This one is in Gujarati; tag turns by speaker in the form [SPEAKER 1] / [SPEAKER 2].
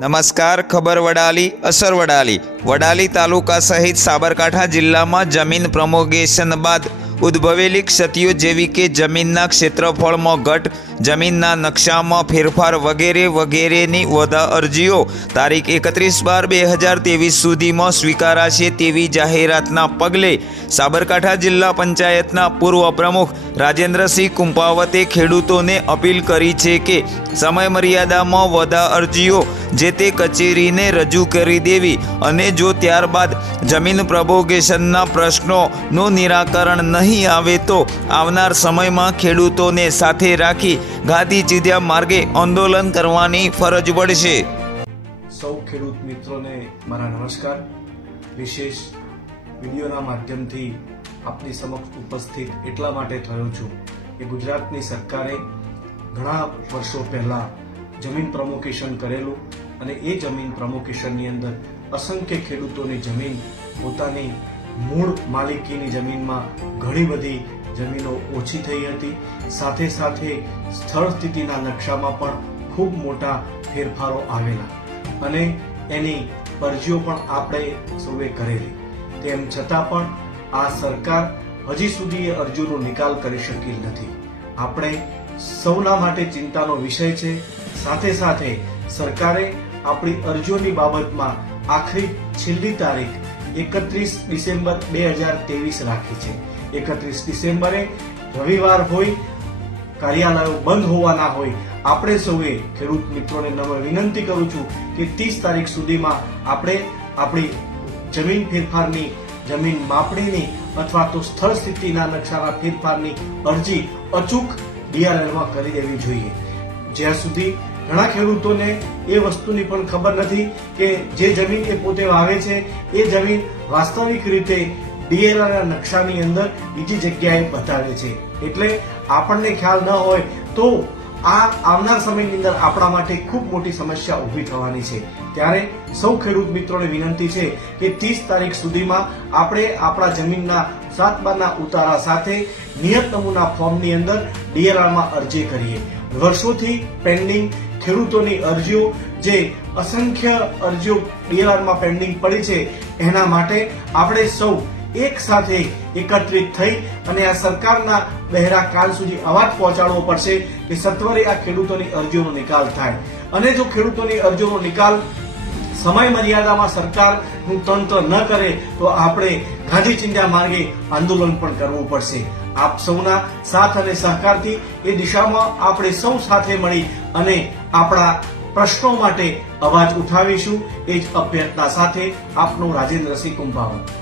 [SPEAKER 1] નમસ્કાર, ખબર વડાલી, અસર વડાલી. વડાલી તાલુકા સહિત સાબરકાંઠા જિલ્લામાં જમીન પ્રમોગેશન બાદ ઉદ્ભવેલી ક્ષતિઓ જેવી કે જમીનના ક્ષેત્રફળમાં ઘટ જમીનના નકશામાં ફેરફાર વગેરે વગેરેની વધા અરજીઓ. તારીખ એકત્રીસ બાર બે હજાર ત્રેવીસ સુધીમાં સ્વીકારાશે તેવી જાહેરાતના પગલે સાબરકાંઠા જિલ્લા પંચાયતના પૂર્વ પ્રમુખ રાજેન્દ્રસિંહ કુંપાવતે ખેડૂતોને અપીલ કરી છે કે સમય મર્યાદામાં વધા અરજીઓ જે તે કચેરીને રજૂ કરી દેવી અને જો ત્યારબાદ જમીન પ્રભોગેશનના પ્રશ્નોનું નિરાકરણ નહીં આવે તો આવનાર સમયમાં ખેડૂતોને સાથે રાખી ગાંધી ચીધ્યા માર્ગે આંદોલન કરવાની ફરજ પડશે.
[SPEAKER 2] સૌ ખેડૂત મિત્રોને મારા નમસ્કાર. વિશેષ વિડીયોના માધ્યમથી આપની સમક્ષ ઉપસ્થિત એટલા માટે થયો છું કે ગુજરાતની સરકારે ઘણા વર્ષો પહેલા જમીન પ્રમોકેશન કરેલું અને એ જમીન પ્રમોકેશનની અંદર અસંખ્ય ખેડૂતોની જમીન પોતાની મૂળ માલિકીની જમીનમાં ઘણી બધી જમીનો ઓછી થઈ હતી. સાથે સાથે સ્થળ સ્થિતિના નકશામાં પણ ખૂબ મોટા ફેરફારો આવેલા અને એની અરજીઓ પણ આપણે સૌએ કરેલી. તેમ છતાં પણ આ સરકાર હજી સુધી એ અરજીઓનો નિકાલ કરી શકી નથી. આપણે સૌના માટે ચિંતાનો વિષય છે. સાથે સાથે સરકારે આપણી અરજીઓની બાબતમાં આખરી છેલ્લી તારીખ એકત્રીસ ડિસેમ્બર બે હજાર તેવીસ રાખી છે. એકત્રીસ ડિસેમ્બરે રવિવાર હોય, કાર્યાલયો બંધ હોવાના હોય, આપણે સૌએ ખેડૂત મિત્રોને નમ્ર વિનંતી કરું છું કે ત્રીસ તારીખ સુધીમાં આપણે આપણી જમીન ફેરફારની, જમીન માપણીની અથવા તો સ્થળ સ્થિતિના નકશાના ફેરફારની અરજી અચૂક ડીઆરએલમાં કરી દેવી જોઈએ. જ્યાં સુધી ઘણા ખેડૂતોને એ વસ્તુની પણ ખબર નથી કે જે જમીન એ પોતે વાવે છે, એ જમીન વાસ્તવિક રીતે ડીએલઆર નકશાની અંદર બીજી જગ્યાએ બતાવે છે. એટલે આપણને ખ્યાલ ન હોય તો આ આવનાર સમયની અંદર આપણા માટે ખૂબ મોટી સમસ્યા ઊભી થવાની છે. ત્યારે સૌ ખેડૂત મિત્રોને વિનંતી છે કે ત્રીસ તારીખ સુધીમાં આપણે આપણા જમીનના સાત બારના ઉતારા સાથે નિયત નમૂના ફોર્મની અંદર ડીએલઆરમાં અરજી કરીએ. વર્ષોથી પેન્ડિંગ ખેડૂતોની અરજીઓ જે અસંખ્ય અરજીઓ ડીએલઆરમાં પેન્ડિંગ પડી છે, એના માટે આપણે સૌ એક સાથે એકત્રિત થઈ અને આ સરકારના બહેરા કાન સુધી અવાજ પહોંચાડવો પડશે કે સત્વરે આ ખેડૂતોની અરજીઓનો નિકાલ થાય. અને જો ખેડૂતોની અરજીઓનો નિકાલ સમય મર્યાદામાં સરકારનું તંત્ર ન કરે, તો આપણે ગાંધી ચિંતા માર્ગે આંદોલન પણ કરવું પડશે. આપ સૌના સાથ અને સહકારથી એ દિશામાં આપણે સૌ સાથે મળી અને આપણા પ્રશ્નો માટે અવાજ ઉઠાવીશું. એ જ અભ્યર્થના સાથે આપનો રાજેન્દ્રસિંહ કુંભાવત